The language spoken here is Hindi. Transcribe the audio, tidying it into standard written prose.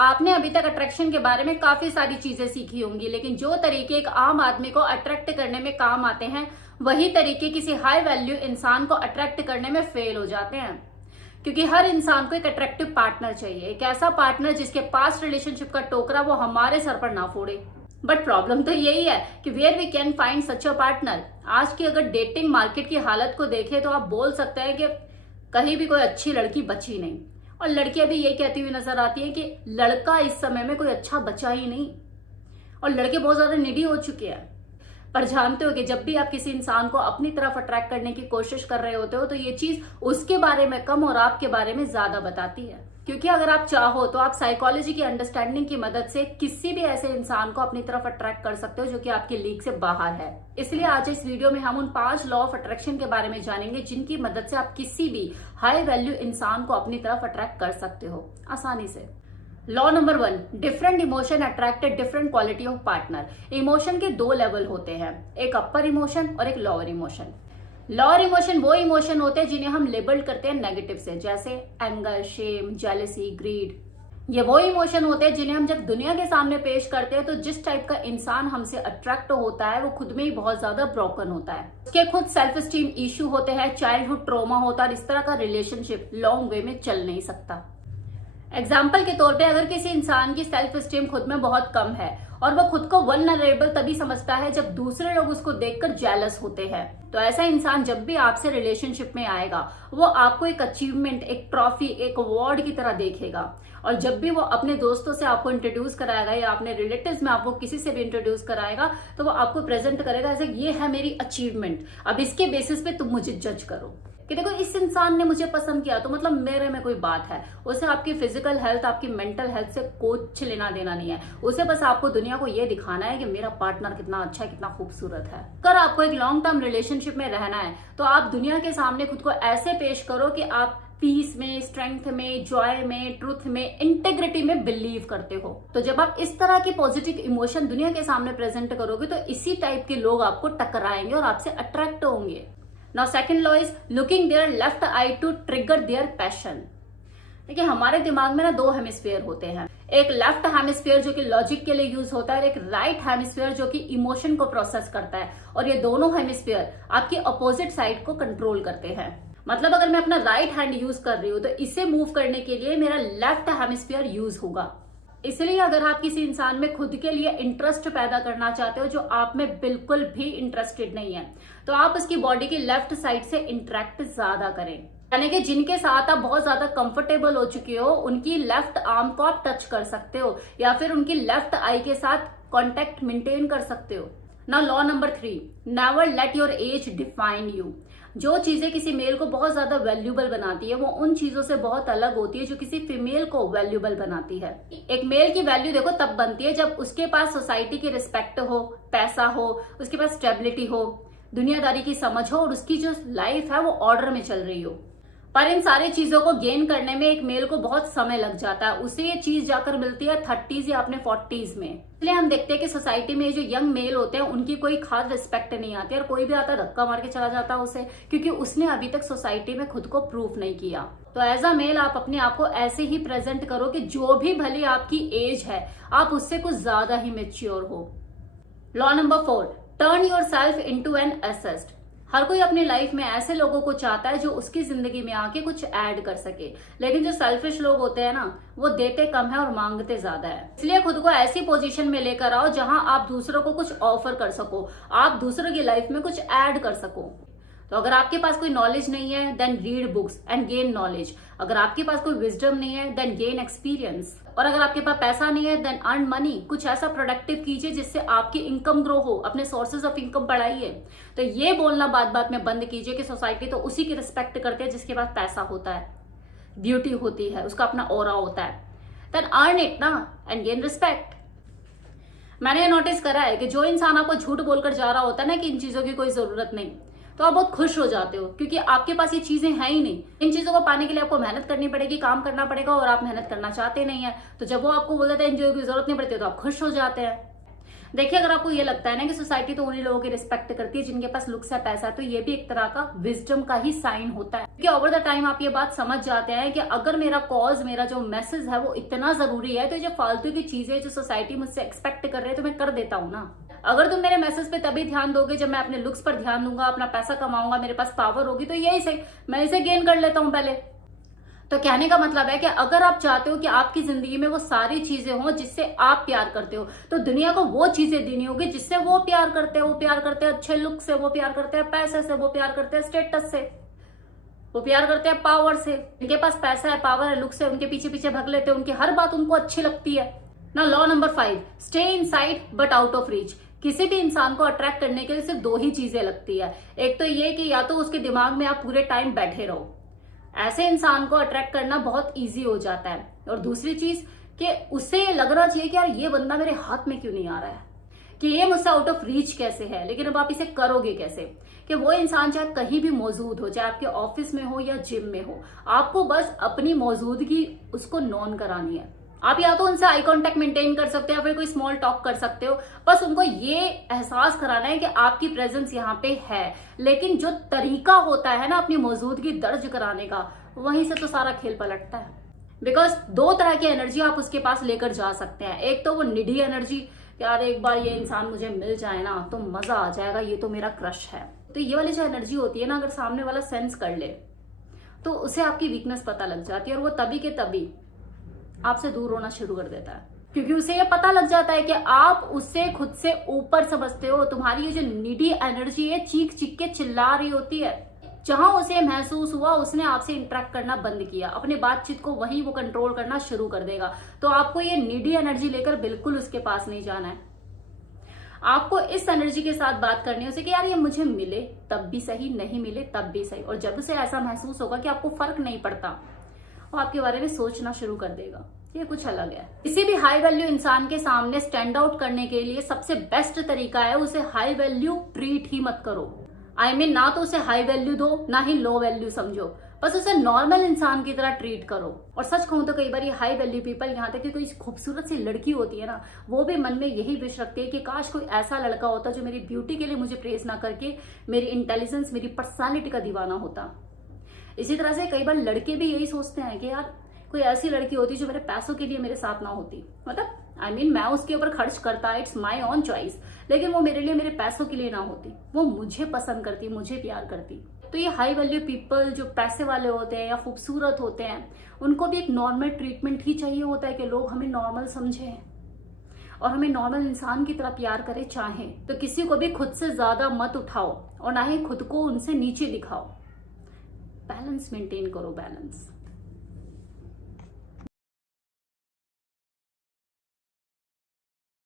आपने अभी तक अट्रैक्शन के बारे में काफी सारी चीजें सीखी होंगी, लेकिन जो तरीके एक आम आदमी को अट्रैक्ट करने में काम आते हैं वही तरीके किसी हाई वैल्यू इंसान को अट्रैक्ट करने में फेल हो जाते हैं। क्योंकि हर इंसान को एक अट्रैक्टिव पार्टनर चाहिए, एक ऐसा पार्टनर जिसके पास्ट रिलेशनशिप का टोकरा वो हमारे सर पर ना फोड़े। बट प्रॉब्लम तो यही है कि where we can find such a partner. आज की अगर डेटिंग मार्केट की हालत को देखें तो आप बोल सकते हैं कि कहीं भी कोई अच्छी लड़की बची नहीं, और लड़कियां भी ये कहती हुई नजर आती है कि लड़का इस समय में कोई अच्छा बचा ही नहीं, और लड़के बहुत ज्यादा निडी हो चुके हैं। पर जानते हो कि जब भी आप किसी इंसान को अपनी तरफ अट्रैक्ट करने की कोशिश कर रहे होते हो तो ये चीज उसके बारे में कम और आपके बारे में ज्यादा बताती है। क्योंकि अगर आप चाहो तो आप साइकोलॉजी की अंडरस्टैंडिंग की मदद से किसी भी ऐसे इंसान को अपनी तरफ अट्रैक्ट कर सकते हो जो कि आपकी लीग से बाहर है। इसलिए आज इस वीडियो में हम उन 5 लॉ ऑफ अट्रैक्शन के बारे में जानेंगे जिनकी मदद से आप किसी भी हाई वैल्यू इंसान को अपनी तरफ अट्रैक्ट कर सकते हो आसानी से। Law number 1, different emotion attracted different quality of partner. Emotion के 2 लेवल होते हैं, एक अपर इमोशन और एक लोअर इमोशन। लोअर इमोशन वो इमोशन होते हैं जिन्हें हम लेबल करते हैं नेगेटिव से, जैसे एंगर, शेम, जेलसी, ग्रीड। ये वो इमोशन होते हैं जिन्हें हम जब दुनिया के सामने पेश करते हैं तो जिस टाइप का इंसान हमसे अट्रैक्ट होता है वो खुद में ही बहुत ज्यादा ब्रोकन होता है, उसके खुद सेल्फ स्टीम इश्यू होते हैं, चाइल्डहुड ट्रॉमा होता है, और इस तरह का रिलेशनशिप लॉन्ग वे में चल नहीं सकता। एग्जाम्पल के तौर पे अगर किसी इंसान की सेल्फ स्टीम खुद में बहुत कम है और वो खुद को वल्नरेबल तभी समझता है जब दूसरे लोग उसको देखकर जेलस होते हैं, तो ऐसा इंसान जब भी आपसे रिलेशनशिप में आएगा वो आपको एक अचीवमेंट, एक ट्रॉफी, एक अवार्ड की तरह देखेगा। और जब भी वो अपने दोस्तों से आपको इंट्रोड्यूस कराएगा या अपने रिलेटिव्स में आपको किसी से भी इंट्रोड्यूस कराएगा तो वो आपको प्रेजेंट करेगा ऐसे, ये है मेरी अचीवमेंट, अब इसके बेसिस पे तुम मुझे जज करो कि देखो इस इंसान ने मुझे पसंद किया तो मतलब मेरे में कोई बात है। उसे आपकी फिजिकल हेल्थ, आपकी मेंटल हेल्थ से कुछ लेना देना नहीं है, उसे बस आपको दुनिया को ये दिखाना है कि मेरा पार्टनर कितना अच्छा है, कितना खूबसूरत है। अगर आपको एक लॉन्ग टर्म रिलेशनशिप में रहना है तो आप दुनिया के सामने खुद को ऐसे पेश करो कि आप पीस में, स्ट्रेंथ में, जॉय में, ट्रूथ में, इंटेग्रिटी में बिलीव करते हो। तो जब आप इस तरह की पॉजिटिव इमोशन दुनिया के सामने प्रेजेंट करोगे तो इसी टाइप के लोग आपको टकराएंगे और आपसे अट्रैक्ट होंगे। Now second law is looking their left eye to trigger their passion। देखिए हमारे दिमाग में ना 2 हेमिस्फीयर होते हैं, एक लेफ्ट हेमिस्फीयर जो कि लॉजिक के लिए यूज होता है और एक राइट हेमिस्फीयर जो कि इमोशन को प्रोसेस करता है, और ये दोनों हेमिस्फीयर आपकी अपोजिट साइड को कंट्रोल करते हैं। मतलब अगर मैं अपना राइट हैंड यूज कर रही हूँ तो इसे मूव करने के लिए मेरा लेफ्ट हेमिस्फीयर यूज होगा। इसलिए अगर आप किसी इंसान में खुद के लिए इंटरेस्ट पैदा करना चाहते हो जो आप में बिल्कुल भी इंटरेस्टेड नहीं है, तो आप उसकी बॉडी की लेफ्ट साइड से इंटरेक्ट ज्यादा करें। यानी कि जिनके साथ आप बहुत ज्यादा कंफर्टेबल हो चुके हो उनकी लेफ्ट आर्म को आप टच कर सकते हो या फिर उनकी लेफ्ट आई के साथ कॉन्टेक्ट मेंटेन कर सकते हो। Now law number 3, never let your age define you. जो चीजें किसी मेल को बहुत ज्यादा वैल्यूबल बनाती है वो उन चीजों से बहुत अलग होती है जो किसी फीमेल को वैल्यूबल बनाती है। एक मेल की वैल्यू देखो तब बनती है जब उसके पास सोसाइटी की रिस्पेक्ट हो, पैसा हो, उसके पास स्टेबिलिटी हो, दुनियादारी की समझ हो और उसकी जो लाइफ है वो ऑर्डर में चल रही हो। पर इन सारी चीजों को गेन करने में एक मेल को बहुत समय लग जाता है, उसे ये चीज जाकर मिलती है 30s या अपने 40s में। इसलिए हम देखते हैं कि सोसाइटी में जो यंग मेल होते हैं उनकी कोई खास रिस्पेक्ट नहीं आती और कोई भी आता धक्का मार के चला जाता है उसे, क्योंकि उसने अभी तक सोसाइटी में खुद को प्रूफ नहीं किया। तो एज अ मेल आप अपने आप को ऐसे ही प्रेजेंट करो कि जो भी भले आपकी एज है आप उससे कुछ ज्यादा ही मेच्योर हो। Law number 4, turn yourself into an asset. हर कोई अपनी लाइफ में ऐसे लोगों को चाहता है जो उसकी जिंदगी में आके कुछ ऐड कर सके, लेकिन जो सेल्फिश लोग होते हैं ना वो देते कम है और मांगते ज्यादा है। इसलिए खुद को ऐसी पोजीशन में लेकर आओ जहां आप दूसरों को कुछ ऑफर कर सको, आप दूसरों की लाइफ में कुछ ऐड कर सको। तो अगर आपके पास कोई नॉलेज नहीं है then read books and gain knowledge. अगर आपके पास कोई विजडम नहीं है देन गेन एक्सपीरियंस। और अगर आपके पास पैसा नहीं है देन अर्न मनी। कुछ ऐसा प्रोडक्टिव कीजिए जिससे आपकी इनकम ग्रो हो, अपने सोर्सेज ऑफ इनकम बढ़ाइए। तो ये बोलना बात बात में बंद कीजिए कि सोसाइटी तो उसी की रिस्पेक्ट करती है जिसके पास पैसा होता है, ब्यूटी होती है, उसका अपना ऑरा होता है। देन अर्न इट ना एंड गेन रिस्पेक्ट। मैंने ये नोटिस करा है कि जो इंसान आपको झूठ बोलकर जा रहा होता है ना कि इन चीजों की कोई जरूरत नहीं, तो आप बहुत खुश हो जाते हो क्योंकि आपके पास ये चीजें हैं ही नहीं। इन चीजों को पाने के लिए आपको मेहनत करनी पड़ेगी, काम करना पड़ेगा, और आप मेहनत करना चाहते नहीं है। तो जब वो आपको बोल देते हैं एंजॉय की जरूरत नहीं पड़ती तो आप खुश हो जाते हैं। देखिए, अगर आपको ये लगता है ना कि सोसाइटी तो उन्हीं लोगों की रिस्पेक्ट करती है जिनके पास लुक्स है, पैसा है, तो ये भी एक तरह का विजडम का ही साइन होता है। क्योंकि ओवर द टाइम आप ये बात समझ जाते हैं कि अगर मेरा कॉज, मेरा जो मैसेज है वो इतना जरूरी है, तो जो फालतू की चीजें जो सोसाइटी मुझसे एक्सपेक्ट कर रही है तो मैं कर देता हूँ ना। अगर तुम मेरे मैसेज पे तभी ध्यान दोगे जब मैं अपने लुक्स पर ध्यान दूंगा, अपना पैसा कमाऊंगा, मेरे पास पावर होगी, तो यही सही, मैं इसे गेन कर लेता हूं पहले। तो कहने का मतलब है कि अगर आप चाहते हो कि आपकी जिंदगी में वो सारी चीजें हों जिससे आप प्यार करते हो, तो दुनिया को वो चीजें देनी होगी जिससे वो प्यार करते हैं। वो प्यार करते हैं अच्छे लुक से, वो प्यार करते हैं पैसे से, वो प्यार करते हैं स्टेटस से, वो प्यार करते हैं पावर से। इनके पास पैसा है, पावर है, लुक से, उनके पीछे पीछे भग लेते हैं, उनकी हर बात उनको अच्छी लगती है ना। Law number 5, stay inside but out of reach. किसी भी इंसान को अट्रैक्ट करने के लिए सिर्फ 2 ही चीजें लगती है। एक तो ये कि या तो उसके दिमाग में आप पूरे टाइम बैठे रहो, ऐसे इंसान को अट्रैक्ट करना बहुत इजी हो जाता है। और दूसरी चीज कि उससे ये लगना चाहिए कि यार ये बंदा मेरे हाथ में क्यों नहीं आ रहा है, कि ये मुझसे आउट ऑफ रीच कैसे है, लेकिन अब आप इसे करोगे कैसे। कि वो इंसान चाहे कहीं भी मौजूद हो, चाहे आपके ऑफिस में हो या जिम में हो, आपको बस अपनी मौजूदगी उसको नॉन करानी है। आप या तो उनसे आई कांटेक्ट मेंटेन कर सकते हो या फिर कोई स्मॉल टॉक कर सकते हो, बस उनको ये एहसास कराना है कि आपकी प्रेजेंस यहाँ पे है। लेकिन जो तरीका होता है ना अपनी मौजूदगी दर्ज कराने का, वहीं से तो सारा खेल पलटता है। बिकॉज 2 तरह की एनर्जी आप उसके पास लेकर जा सकते हैं। एक तो वो निडी एनर्जी, यार एक बार ये इंसान मुझे मिल जाए ना तो मजा आ जाएगा, ये तो मेरा क्रश है। तो ये वाली जो एनर्जी होती है ना, अगर सामने वाला सेंस कर ले तो उसे आपकी वीकनेस पता लग जाती है, और वो तभी के तभी आपसे दूर होना शुरू कर देता है। क्योंकि उसे ये पता लग जाता है कि आप उससे खुद से ऊपर समझते हो। तुम्हारी ये जो नीडी एनर्जी है चीख चीख के चिल्ला रही होती है। जहां उसे महसूस हुआ उसने आपसे इंटरेक्ट करना बंद किया, अपनी बातचीत को वहीं वो कंट्रोल करना शुरू कर देगा। तो आपको ये नीडी एनर्जी लेकर बिल्कुल उसके पास नहीं जाना है। आपको इस एनर्जी के साथ बात करनी है उसे कि यार ये मुझे मिले तब भी सही, नहीं मिले तब भी सही। और जब उसे ऐसा महसूस होगा कि आपको फर्क नहीं पड़ता, वो आपके बारे में सोचना शुरू कर देगा। ये कुछ अलग है। किसी भी हाई वैल्यू इंसान के सामने स्टैंड आउट करने के लिए सबसे बेस्ट तरीका है उसे हाई वैल्यू ट्रीट ही मत करो। आई मीन ना तो उसे हाई वैल्यू दो ना ही लो वैल्यू समझो, बस उसे नॉर्मल इंसान की तरह ट्रीट करो। और सच कहूं तो कई बार ये हाई वैल्यू पीपल, यहाँ तक कि कोई खूबसूरत सी लड़की होती है ना, वो भी मन में यही विश रखती है कि काश कोई ऐसा लड़का होता जो मेरी ब्यूटी के लिए मुझे प्रेज ना करके मेरी इंटेलिजेंस, मेरी पर्सनैलिटी का दीवाना होता। इसी तरह से कई बार लड़के भी यही सोचते हैं कि यार कोई ऐसी लड़की होती जो मेरे पैसों के लिए मेरे साथ ना होती। मतलब आई मीन मैं उसके ऊपर खर्च करता, इट्स माई ऑन चॉइस, लेकिन वो मेरे लिए मेरे पैसों के लिए ना होती, वो मुझे पसंद करती, मुझे प्यार करती। तो ये हाई वैल्यू पीपल जो पैसे वाले होते हैं या खूबसूरत होते हैं, उनको भी एक नॉर्मल ट्रीटमेंट ही चाहिए होता है कि लोग हमें नॉर्मल समझें और हमें नॉर्मल इंसान की तरह प्यार करें चाहें। तो किसी को भी खुद से ज्यादा मत उठाओ और ना ही खुद को उनसे नीचे दिखाओ। बैलेंस मेंटेन करो, बैलेंस।